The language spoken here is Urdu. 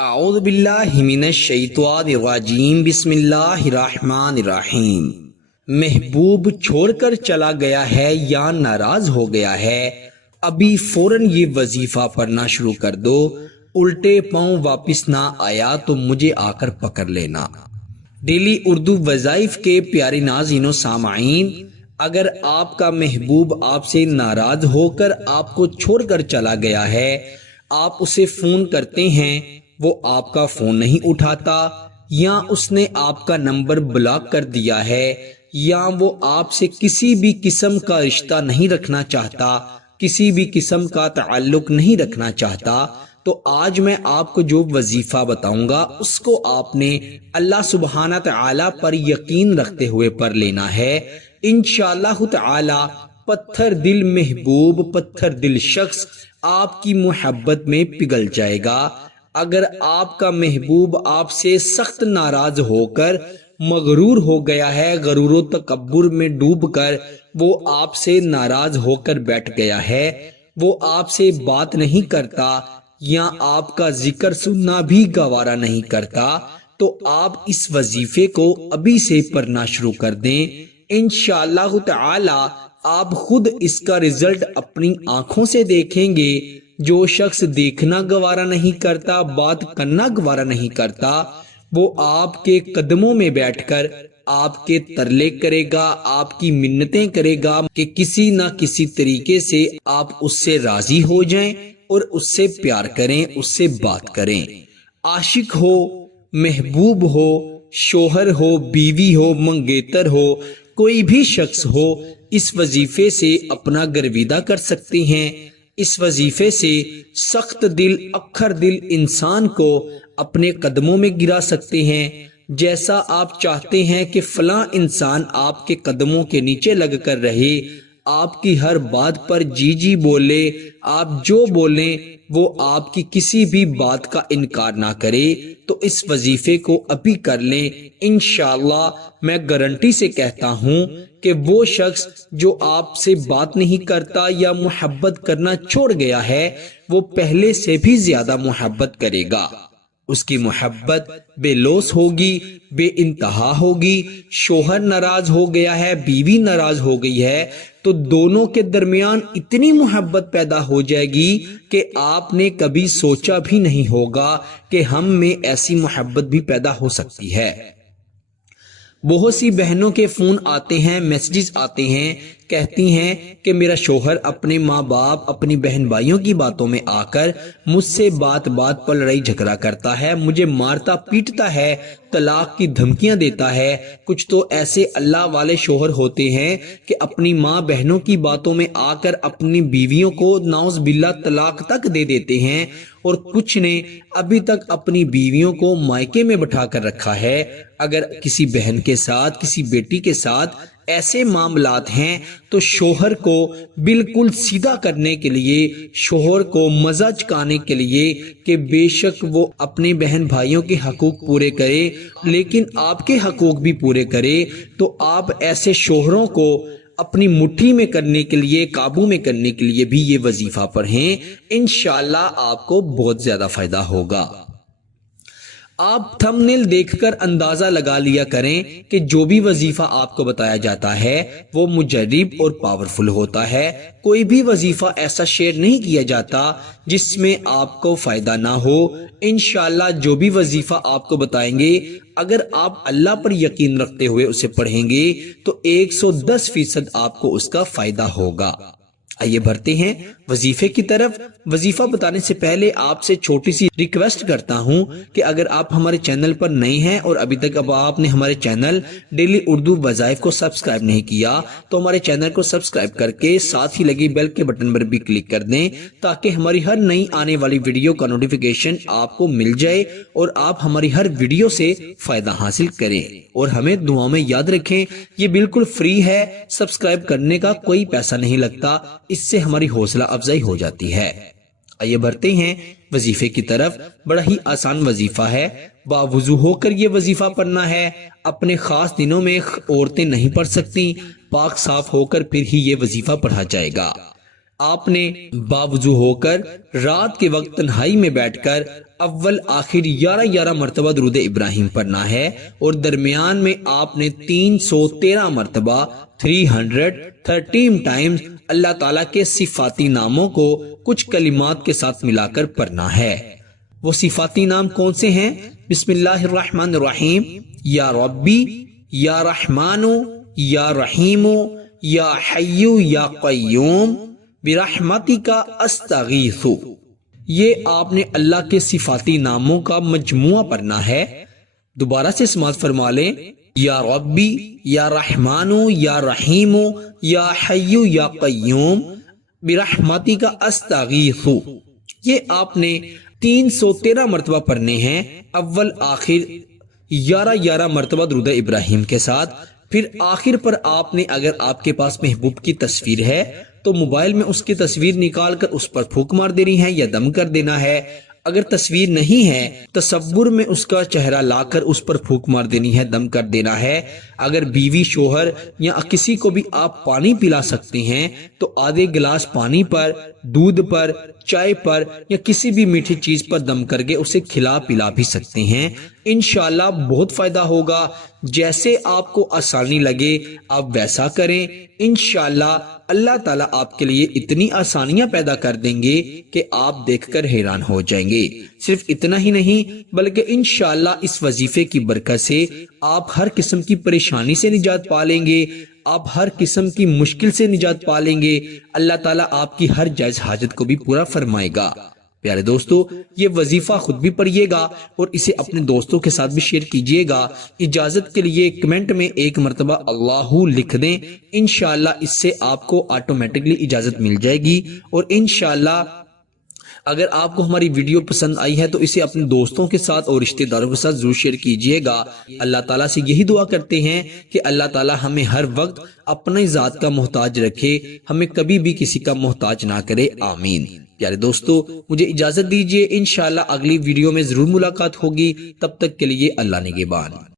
اعوذ باللہ من الشیطان الرجیم بسم اللہ الرحمن الرحیم۔ محبوب چھوڑ کر چلا گیا ہے یا ناراض ہو گیا ہے، ابھی فوراً یہ وظیفہ پڑھنا شروع کر دو، الٹے پاؤں واپس نہ آیا تو مجھے آ کر پکڑ لینا۔ ڈیلی اردو وظائف کے پیارے ناظرین و سامعین، اگر آپ کا محبوب آپ سے ناراض ہو کر آپ کو چھوڑ کر چلا گیا ہے، آپ اسے فون کرتے ہیں، وہ آپ کا فون نہیں اٹھاتا، یا اس نے آپ کا نمبر بلاک کر دیا ہے، یا وہ آپ سے کسی بھی قسم کا رشتہ نہیں رکھنا چاہتا، کسی بھی قسم کا تعلق نہیں رکھنا چاہتا، تو آج میں آپ کو جو وظیفہ بتاؤں گا اس کو آپ نے اللہ سبحانہ تعالی پر یقین رکھتے ہوئے پڑھ لینا ہے۔ انشاءاللہ تعالی پتھر دل محبوب، پتھر دل شخص آپ کی محبت میں پگھل جائے گا۔ اگر آپ کا محبوب آپ سے سخت ناراض ہو کر مغرور ہو گیا ہے، غرور و تکبر میں ڈوب کر وہ آپ سے ناراض ہو کر بیٹھ گیا ہے، وہ آپ سے بات نہیں کرتا یا آپ کا ذکر سننا بھی گوارا نہیں کرتا، تو آپ اس وظیفے کو ابھی سے پڑھنا شروع کر دیں۔ انشاءاللہ تعالی آپ خود اس کا رزلٹ اپنی آنکھوں سے دیکھیں گے۔ جو شخص دیکھنا گوارا نہیں کرتا، بات کرنا گوارا نہیں کرتا، وہ آپ کے قدموں میں بیٹھ کر آپ کے ترلے کرے گا، آپ کی منتیں کرے گا کہ کسی نہ کسی طریقے سے آپ اس سے راضی ہو جائیں اور اس سے پیار کریں، اس سے بات کریں۔ عاشق ہو، محبوب ہو، شوہر ہو، بیوی ہو، منگیتر ہو، کوئی بھی شخص ہو، اس وظیفے سے اپنا گرویدہ کر سکتے ہیں۔ اس وظیفے سے سخت دل، اکھر دل انسان کو اپنے قدموں میں گرا سکتے ہیں۔ جیسا آپ چاہتے ہیں کہ فلاں انسان آپ کے قدموں کے نیچے لگ کر رہے، آپ کی ہر بات پر جی جی بولے، آپ جو بولیں وہ آپ کی کسی بھی بات کا انکار نہ کرے، تو اس وظیفے کو ابھی کر لیں۔ انشاءاللہ میں گارنٹی سے کہتا ہوں کہ وہ شخص جو آپ سے بات نہیں کرتا یا محبت کرنا چھوڑ گیا ہے، وہ پہلے سے بھی زیادہ محبت کرے گا۔ اس کی محبت بے لوث ہوگی، بے انتہا ہوگی۔ شوہر ناراض ہو گیا ہے، بیوی ناراض ہو گئی ہے، تو دونوں کے درمیان اتنی محبت پیدا ہو جائے گی کہ آپ نے کبھی سوچا بھی نہیں ہوگا کہ ہم میں ایسی محبت بھی پیدا ہو سکتی ہے۔ بہت سی بہنوں کے فون آتے ہیں، میسیجز آتے ہیں، کہتی ہیں کہ میرا شوہر اپنے ماں باپ، اپنی بہن بھائیوں کی باتوں میں آ کر مجھ سے بات بات پر لڑائی جھگڑا کرتا ہے، مجھے مارتا پیٹتا ہے، طلاق کی دھمکیاں دیتا ہے۔ کچھ تو ایسے اللہ والے شوہر ہوتے ہیں کہ اپنی ماں بہنوں کی باتوں میں آ کر اپنی بیویوں کو نعوذ باللہ طلاق تک دے دیتے ہیں، اور کچھ نے ابھی تک اپنی بیویوں کو مائکے میں بٹھا کر رکھا ہے۔ اگر کسی بہن کے ساتھ، کسی بیٹی کے ساتھ ایسے معاملات ہیں تو شوہر کو بالکل سیدھا کرنے کے لیے، شوہر کو مزہ چکانے کے لیے کہ بے شک وہ اپنے بہن بھائیوں کے حقوق پورے کرے لیکن آپ کے حقوق بھی پورے کرے، تو آپ ایسے شوہروں کو اپنی مٹھی میں کرنے کے لیے، قابو میں کرنے کے لیے بھی یہ وظیفہ پڑھیں۔ انشاءاللہ آپ کو بہت زیادہ فائدہ ہوگا۔ آپ تھمبنیل دیکھ کر اندازہ لگا لیا کریں کہ جو بھی وظیفہ آپ کو بتایا جاتا ہے وہ مجرب اور پاورفل ہوتا ہے۔ کوئی بھی وظیفہ ایسا شیئر نہیں کیا جاتا جس میں آپ کو فائدہ نہ ہو۔ انشاءاللہ جو بھی وظیفہ آپ کو بتائیں گے، اگر آپ اللہ پر یقین رکھتے ہوئے اسے پڑھیں گے تو 110% آپ کو اس کا فائدہ ہوگا۔ آئیے بڑھتے ہیں وظیفے کی طرف۔ وظیفہ بتانے سے پہلے آپ سے چھوٹی سی ریکویسٹ کرتا ہوں کہ اگر آپ ہمارے چینل پر نئے ہیں اور ابھی تک آپ نے ہمارے چینل ڈیلی اردو وظائف کو سبسکرائب نہیں کیا تو ہمارے چینل کو سبسکرائب کر کے ساتھ ہی لگی بیل کے بٹن پر بھی کلک کر دیں، تاکہ ہماری ہر نئی آنے والی ویڈیو کا نوٹیفیکیشن آپ کو مل جائے اور آپ ہماری ہر ویڈیو سے فائدہ حاصل کریں۔ اور ہمیں دعاؤں میں یاد رکھیں، یہ بالکل فری ہے، سبسکرائب کرنے کا کوئی پیسہ نہیں لگتا، اس سے ہماری حوصلہ افزائی ہو جاتی ہے۔ آئیے بڑھتے ہیں وظیفے کی طرف۔ بڑا ہی آسان وظیفہ ہے، باوضو ہو کر یہ وظیفہ پڑھنا ہے۔ اپنے خاص دنوں میں عورتیں نہیں پڑھ سکتی، پاک صاف ہو کر پھر ہی یہ وظیفہ پڑھا جائے گا۔ آپ نے باوضو ہو کر رات کے وقت تنہائی میں بیٹھ کر اول آخر 11 مرتبہ درود ابراہیم پڑھنا ہے، اور درمیان میں آپ نے 313 مرتبہ 313 ٹائمز اللہ تعالیٰ کے صفاتی ناموں کو کچھ کلمات کے ساتھ ملا کر پڑھنا ہے۔ وہ صفاتی نام کون سے ہیں؟ بسم اللہ الرحمن الرحیم، یا ربی، یا رحمانو، یا رحیمو، یا حیو یا قیوم برحمتک استغیث۔ یہ آپ نے اللہ کے صفاتی ناموں کا مجموعہ پڑھنا ہے۔ دوبارہ سے سماعت فرما لیں، یا ربی، یا رحمانو، یا رحیمو، یا حیو یا قیوم برحمتک استغیث۔ یہ آپ نے 313 مرتبہ پڑھنے ہیں، اول آخر 11 مرتبہ درود ابراہیم کے ساتھ۔ پھر آخر پر آپ نے، اگر آپ کے پاس محبوب کی تصویر ہے تو موبائل میں اس کی تصویر نکال کر اس پر پھونک مار دینی ہے یا دم کر دینا ہے۔ اگر تصویر نہیں ہے، تصور میں اس کا چہرہ لا کر اس پر پھونک مار دینی ہے، دم کر دینا ہے۔ اگر بیوی، شوہر یا کسی کو بھی آپ پانی پلا سکتے ہیں تو آدھے گلاس پانی پر، دودھ پر، چائے پر یا کسی بھی میٹھی چیز پر دم کر کے اسے کھلا پلا بھی سکتے ہیں۔ انشاءاللہ بہت فائدہ ہوگا۔ جیسے آپ کو آسانی لگے آپ ویسا کریں، انشاءاللہ اللہ تعالیٰ آپ کے لیے اتنی آسانیاں پیدا کر دیں گے کہ آپ دیکھ کر حیران ہو جائیں گے۔ صرف اتنا ہی نہیں بلکہ انشاءاللہ اس وظیفے کی برکت سے آپ ہر قسم کی پریشانی سے نجات پا لیں گے، آپ ہر قسم کی مشکل سے نجات پا لیں گے۔ اللہ تعالیٰ آپ کی ہر جائز حاجت کو بھی پورا فرمائے گا۔ پیارے دوستو، یہ وظیفہ خود بھی پڑھیے گا اور اسے اپنے دوستوں کے ساتھ بھی شیئر کیجیے گا۔ اجازت کے لیے کمنٹ میں 1 مرتبہ اللہ لکھ دیں، انشاءاللہ اس سے آپ کو آٹومیٹکلی اجازت مل جائے گی۔ اور انشاءاللہ اگر آپ کو ہماری ویڈیو پسند آئی ہے تو اسے اپنے دوستوں کے ساتھ اور رشتہ داروں کے ساتھ ضرور شیئر کیجیے گا۔ اللہ تعالیٰ سے یہی دعا کرتے ہیں کہ اللہ تعالیٰ ہمیں ہر وقت اپنی ذات کا محتاج رکھے، ہمیں کبھی بھی کسی کا محتاج نہ کرے، آمین۔ پیارے دوستو، مجھے اجازت دیجیے، انشاءاللہ اگلی ویڈیو میں ضرور ملاقات ہوگی، تب تک کے لیے اللہ نگہبان۔